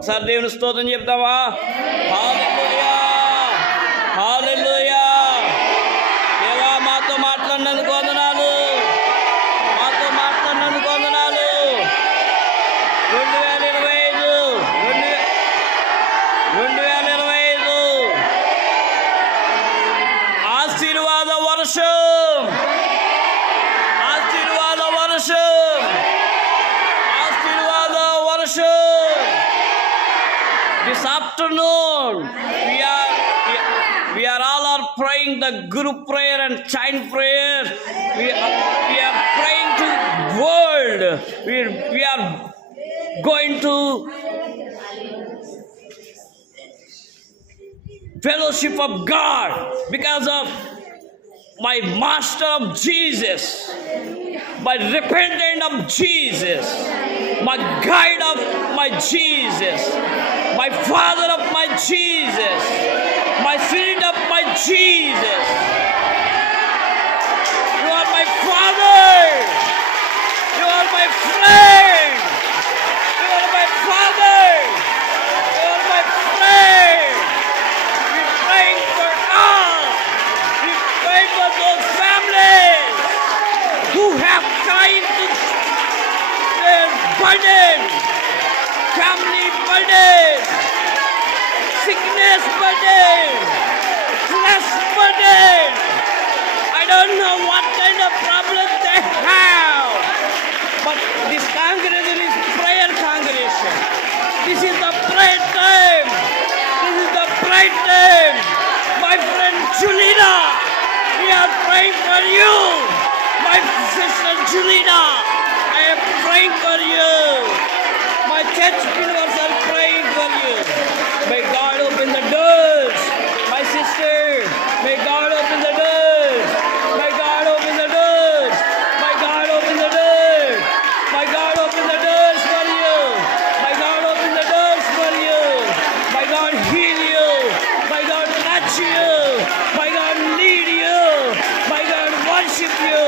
ఒకసారి దేవుని స్తోత్రం చెప్తావా? హల్లెలూయా, హల్లెలూయా. దేవా మాతో మాట్లాడినందుకు వందనాలు, మాతో మాట్లాడినందుకు వందనాలు. 2025 ఆశీర్వాద వర్షం, ఆశీర్వాద వర్షం, ఆశీర్వాద వర్షం. This afternoon we are all are praying the group prayer and chain prayer. We are praying to world. We are going to fellowship of God because of my master of Jesus, my repentant of Jesus, my guide of my Jesus, my father of my Jesus, my spirit of my Jesus. You are my father, you are my friend, you are my father, you are my friend. We praying for all, we pray for those families who have time to their burden, family burden, sickness burden, flesh burden. I don't know what kind of problem they have, but this congregation is prayer congregation. This is the prayer time. This is the prayer time. My friend Julina, we are praying for you. My sister Julina, I am praying for you. My church members are praying for you. May God open the doors. My sister, may God open the doors. May God open the doors. May God open the doors. May God open the doors for you. May God open the doors for you. May God heal you. May God touch you. May God lead you. May God worship you.